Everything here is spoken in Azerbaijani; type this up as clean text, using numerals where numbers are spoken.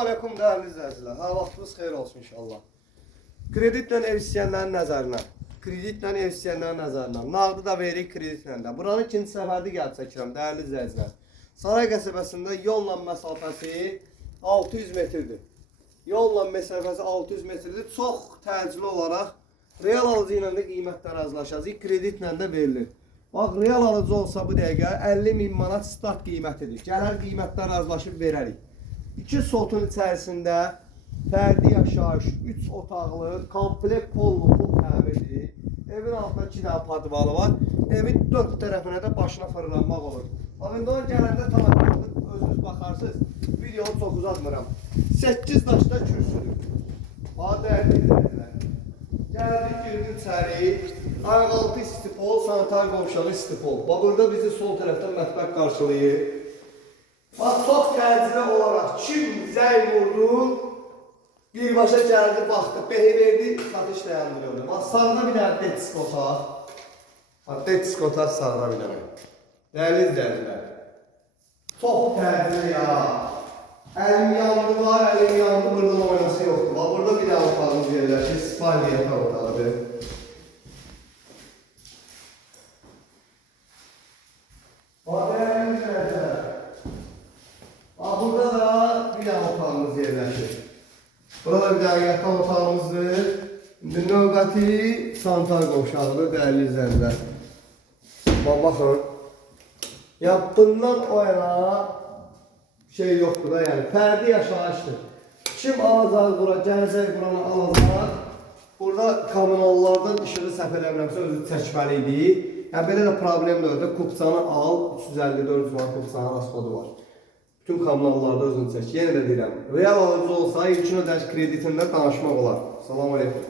aleyküm değerli izleyiciler. Ha vaxtınız xeyir olsun inşallah. Kreditlə ev istəyənlərin nəzərinə, kreditlə ev istəyənlərin nəzərinə, nağdı da veririk kreditlə də. Buranın ikinci səfərdə gəlib çəkirəm değerli izleyiciler. Saray qəsəbəsində yolla məsafəsi 600 metrdir. Yolla məsafəsi 600 metrdir. Çox təcili olaraq real alıcı ilə də qiymətlər razılaşacaq, kreditlə də verilir. Bax, real alıcı olsa bu dəqiqə 50.000 manat start qiymətidir. Gələr qiymətlər razılaşıb verərik. 2 sotun içərisində fərdi yaşayış, 3 otaqlı, komplekt pollu təmirdir. Evin altında 2 dənə padvalı var. Evin 4 tərəfinə də başına fırlanmaq olur. Bax, indi ona gələndə tam özünüz baxarsınız. Videonu çox uzatmıram. 8 daşda kürsüdür. Bax, dəyərli izləyicilər. Gəldik, girdik içəri. Ayaqaltı istipol, sanitar qovşağı istipol. Bax, burada bizi sol tərəfdən mətbəx qarşılayır. Bax, çox təcili olaraq kim zəng vurdu, birbaşa gəldi, baxdı, behi verdi, satış dayandırıyordu. Bax, sağda bir dənə detisk otaq. Bax, detisk otaq sağda bir dənə. Dəyərli izləyicilər. Çox təcili ya. Əlim yandı var, əlim yandı, burada oynası yoxdur. Bax, burada bir dənə otağımız yerləşir, Spaniya otağıdır. Bax, dəyərli izləyicilər. Bax, burada da bir dənə otağımız yerləşir. Burada bir dənə yataq otağımızdır. İndi növbəti sanitar qovşağıdır, dəyərli izləyicilər. Bax, baxın. Ya, bundan o yana şey yoxdur da, yəni fərdi yaşayışdır. Kim alacaq bura, gələcək buranı alacaq. Burada kommunallardan işığı səhv eləmirəmsə özü çəkməli idi. Yəni belə də problem deyil. Kupçanı al, 354 man kupçanın raskodu var. Bütün kommunallarda özünü çək. Yenə də deyirəm, real alıcı olsa ilkin ödəniş kreditində danışmaq olar. Salam aleyküm.